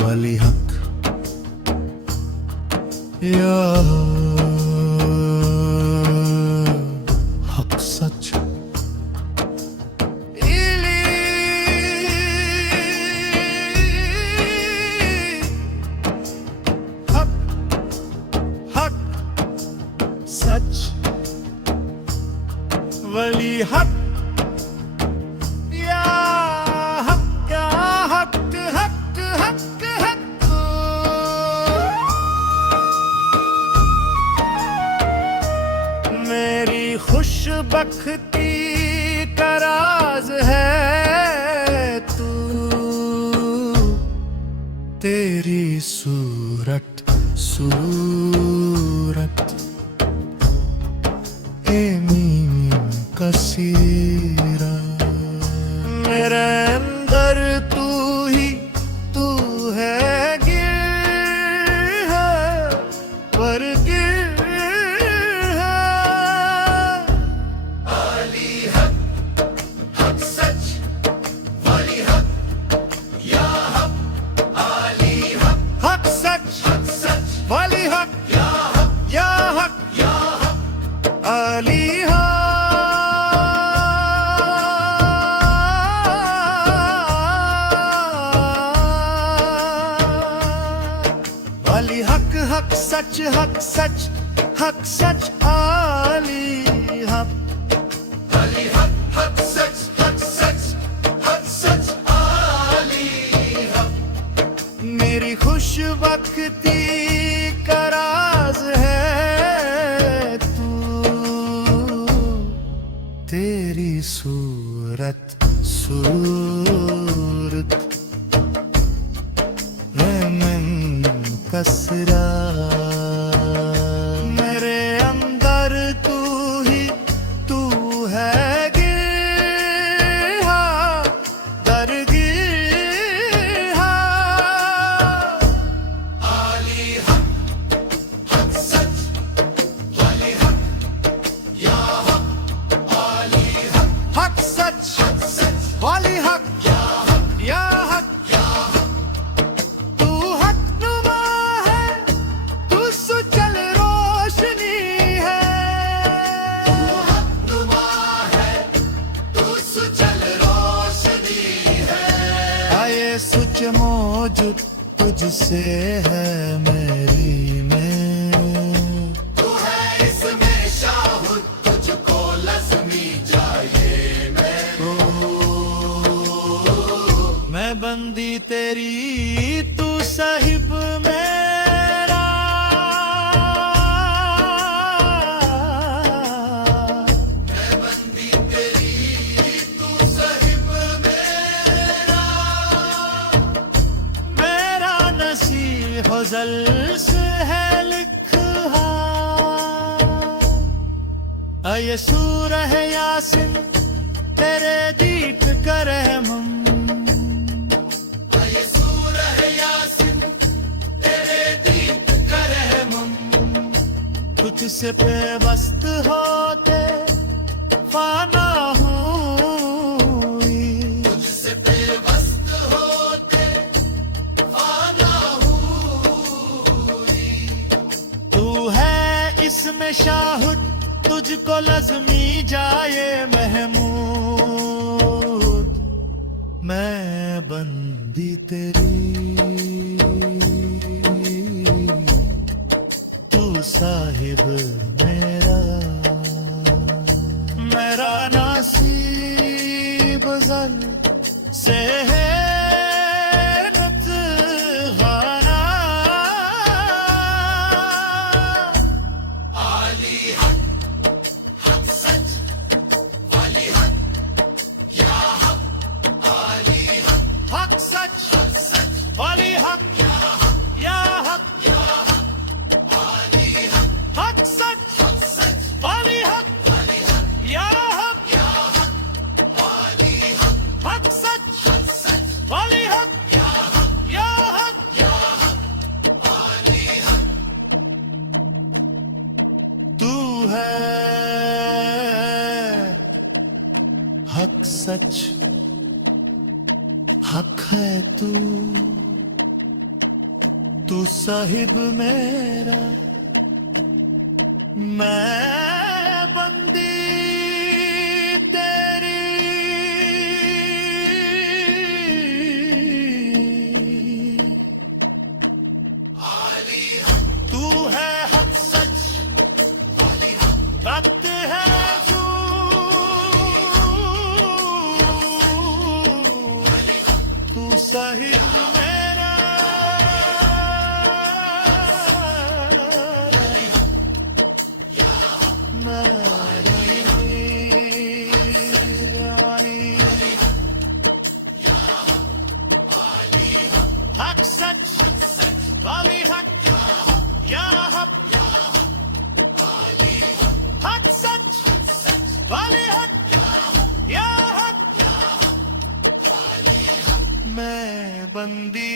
वली हक या हक सच हक हक सच वली हक या हक हक हक हक हक मेरी खुशबख्ती का राज है तू तेरी सूरत सूरत ए मीम कसीरा मेरे अंदर तू ही तू है गिर है पर गिर है आली हक हक सच वाली हक या हक आली हक हक सच वाली हक या हक आली हक वाली हक हक सच हक सच आली हक वाली हक हक सच आली हक मेरी खुशबख्ती का राज है तू तेरी सूरत सूरत मन कसरा मेरे अंदर तू ही तू है गिर दर गिर आली हक हक सच वाली हक या हक आली हक हक सच वाली हक या हक तू हक नुमा है तू सुचल रोशनी है तू हक नुमा है तू सुचल रोशनी है आए सुच मौजूद तुझसे है मेरी में तू है इसमें शाहुद तुझको लज़मी चाहिए मैं बंदी तेरी तू साहिब मेरा मैं बंदी तेरी तू साहिब मेरा नसीब फ़ज़ल से है लिखा ये सूरह यासिन तेरे दीप का रहमम तुझसे पेवस्त होते फाना हुई तुझसे पेवस्त होते फाना हुई तू है इसमें शाहुद तुझको लज़मी जाए महमूद मैं बंदी तेरी साहिब मेरा नसीब ज़ल से है नतवाना आली हक हक सच वाली हक या हक आली हक हक सच वाली हक या हक हक सच वाली हक या हक हक सच वाली हक या हक तू है हक सच हक है तू तू साहिब मेरा, मैं बंदी तेरी। तू है हक सच, वक्त है झूठ। तू साहिब मेरा, मैं हक सच वाली हक या हक, हक सच वाली हक या हक, मैं बंदी